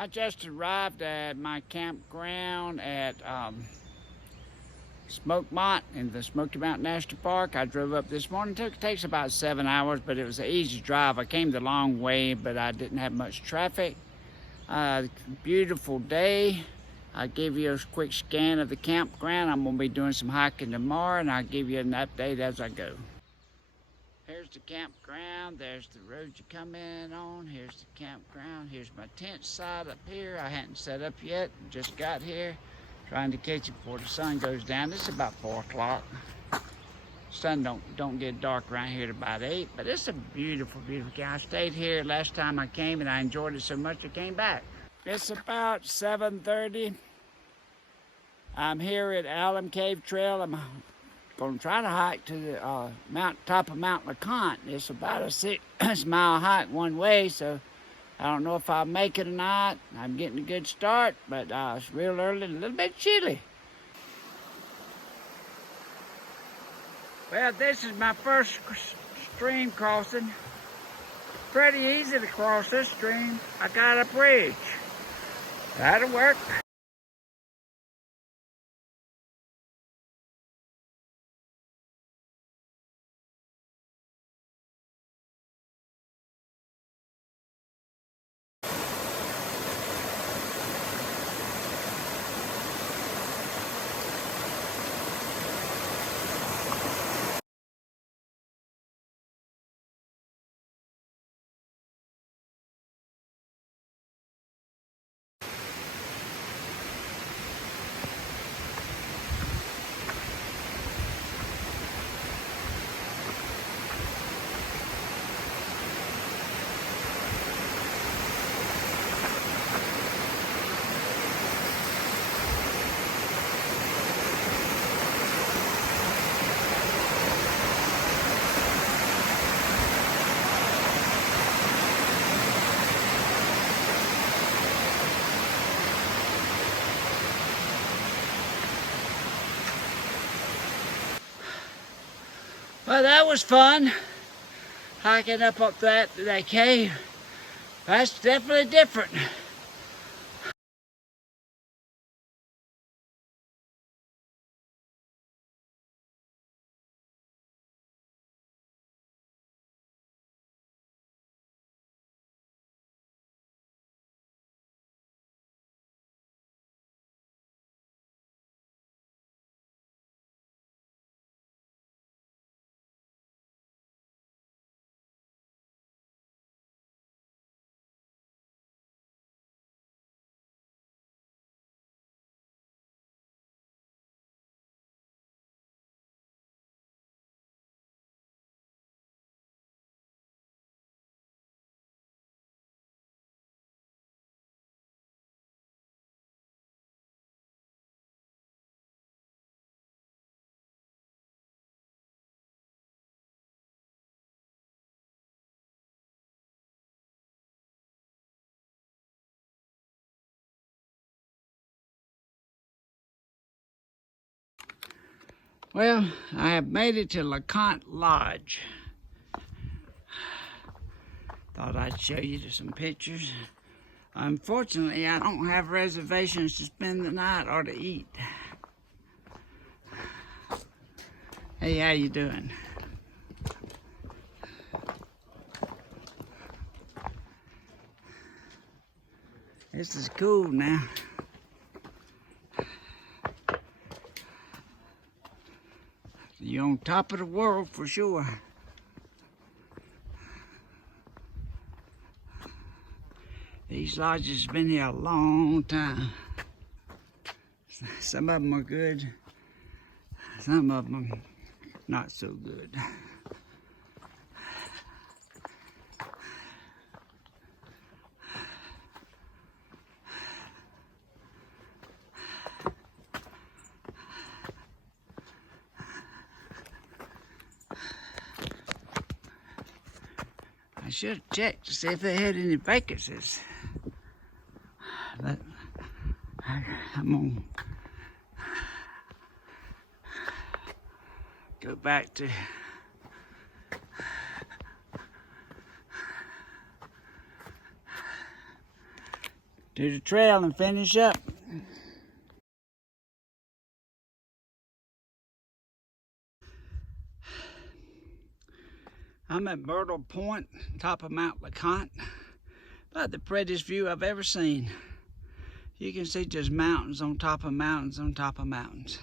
I just arrived at my campground at Smokemont in the Smoky Mountain National Park. I drove up this morning. It takes about 7 hours, but it was an easy drive. I came the long way, but I didn't have much traffic. Beautiful day. I'll give you a quick scan of the campground. I'm gonna be doing some hiking tomorrow, and I'll give you an update as I go. Here's the campground. There's the road you come in on. Here's the campground. Here's my tent site up here. I hadn't set up yet. Just got here. Trying to catch it before the sun goes down. It's about 4 o'clock. Sun don't get dark around here at about 8. But it's a beautiful, beautiful camp. I stayed here last time I came, and I enjoyed it so much I came back. It's about 7:30. I'm here at Alum Cave Trail. I'm going to try to hike to the top of Mount Leconte. It's about a 6-mile hike one way, so I don't know if I'll make it or not. I'm getting a good start, but it's real early and a little bit chilly. Well, this is my first stream crossing. Pretty easy to cross this stream. I got a bridge. That'll work. Well, that was fun, hiking up that cave. That's definitely different. Well, I have made it to Leconte Lodge. Thought I'd show you some pictures. Unfortunately, I don't have reservations to spend the night or to eat. Hey, how you doing? This is cool now. You're on top of the world for sure. These lodges have been here a long time. Some of them are good, some of them are not so good. I should have checked to see if they had any vacancies. But I'm gonna go back to do the trail and finish up. I'm at Myrtle Point, top of Mount Leconte. About the prettiest view I've ever seen. You can see just mountains on top of mountains on top of mountains.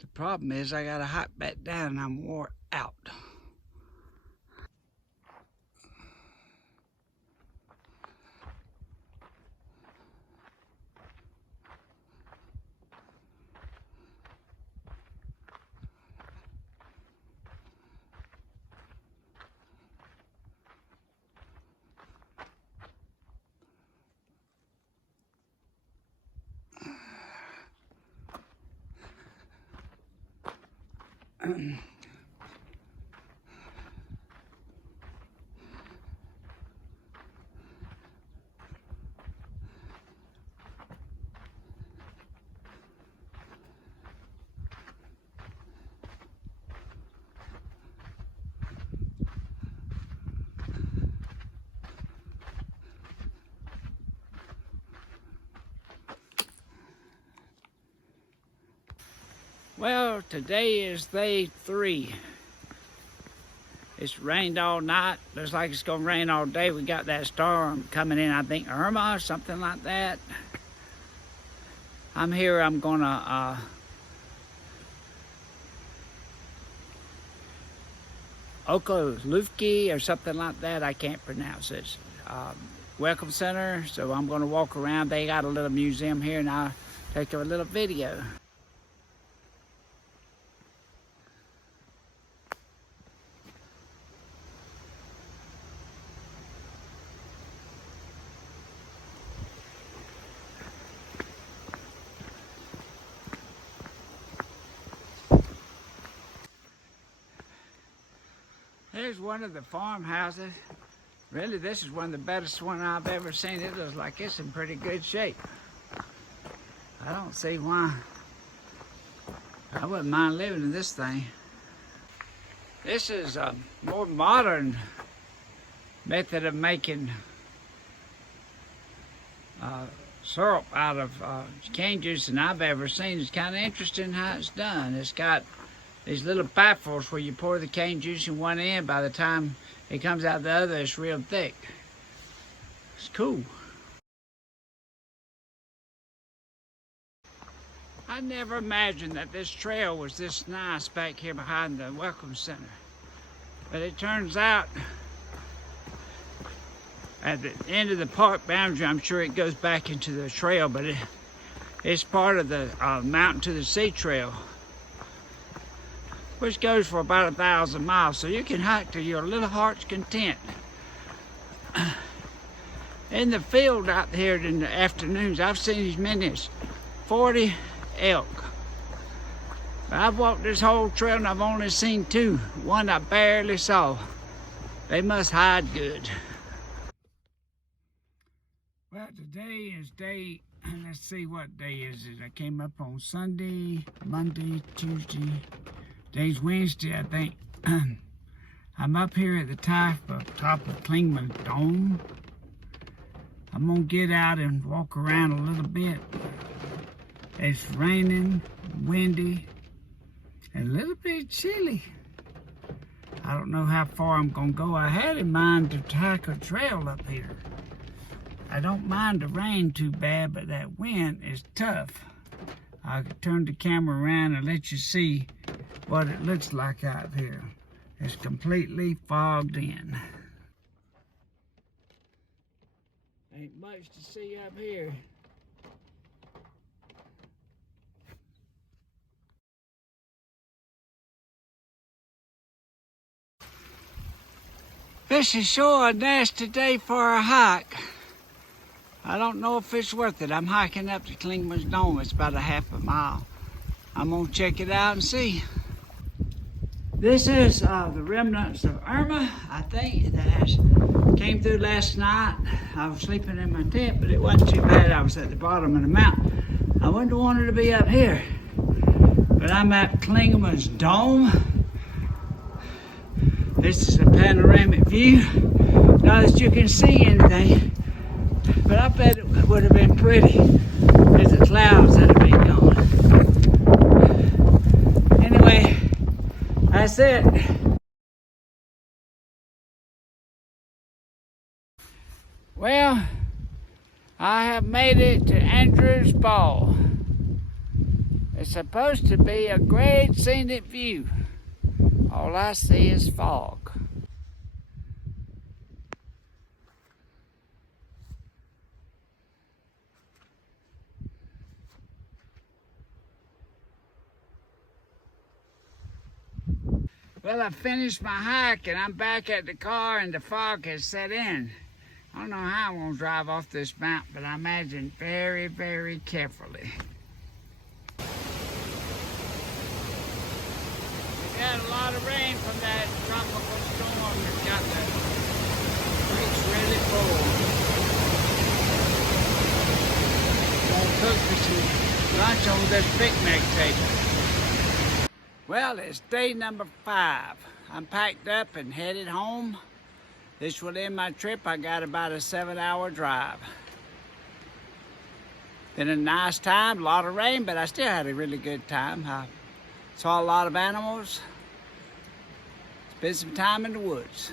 The problem is I gotta hike back down and I'm wore out. Well, today is day 3. It's rained all night. Looks like it's gonna rain all day. We got that storm coming in, I think Irma or something like that. I'm here, I'm gonna Okolufki or something like that. I can't pronounce it. Welcome Center, so I'm gonna walk around. They got a little museum here and I'll take a little video. There's one of the farmhouses. Really, this is one of the best one I've ever seen. It looks like it's in pretty good shape. I don't see why I wouldn't mind living in this thing. This is a more modern method of making syrup out of cane juice than I've ever seen. It's kind of interesting how it's done. It's got these little baffles where you pour the cane juice in one end. By the time it comes out the other, it's real thick. It's cool. I never imagined that this trail was this nice back here behind the Welcome Center. But it turns out at the end of the park boundary, I'm sure it goes back into the trail, but it's part of the Mountain to the Sea Trail, which goes for about 1,000 miles, so you can hike to your little heart's content. In the field out here in the afternoons, I've seen as many as 40 elk. But I've walked this whole trail and I've only seen 2. One I barely saw. They must hide good. Well, today is day, let's see what day is it. I came up on Sunday, Monday, Tuesday. Today's Wednesday, I think. I'm up here at the top of Klingman Dome. I'm gonna get out and walk around a little bit. It's raining, windy, and a little bit chilly. I don't know how far I'm gonna go. I had in mind to hike a trail up here. I don't mind the rain too bad, but that wind is tough. I could turn the camera around and let you see what it looks like out here. It's completely fogged in. Ain't much to see up here. This is sure a nasty day for a hike. I don't know if it's worth it. I'm hiking up to Klingman's Dome. It's about a half a mile. I'm gonna check it out and see. This is the remnants of Irma, I think, that came through last night. I was sleeping in my tent, but it wasn't too bad. I was at the bottom of the mountain. I wouldn't want her to be up here. But I'm at Klingman's Dome. This is a panoramic view. Not that you can see anything, but I bet it would have been pretty if the clouds had been gone. Anyway, that's it. Well, I have made it to Andrews Ball. It's supposed to be a great scenic view. All I see is fog. Well, I finished my hike and I'm back at the car and the fog has set in. I don't know how I'm gonna drive off this mountain, but I imagine very, very carefully. We had a lot of rain from that tropical storm that got the creeks really full. Gonna cook for some lunch on this picnic table. Well, it's day number 5. I'm packed up and headed home. This will end my trip. I got about a 7-hour drive. Been a nice time, a lot of rain, but I still had a really good time. I saw a lot of animals. Spent some time in the woods.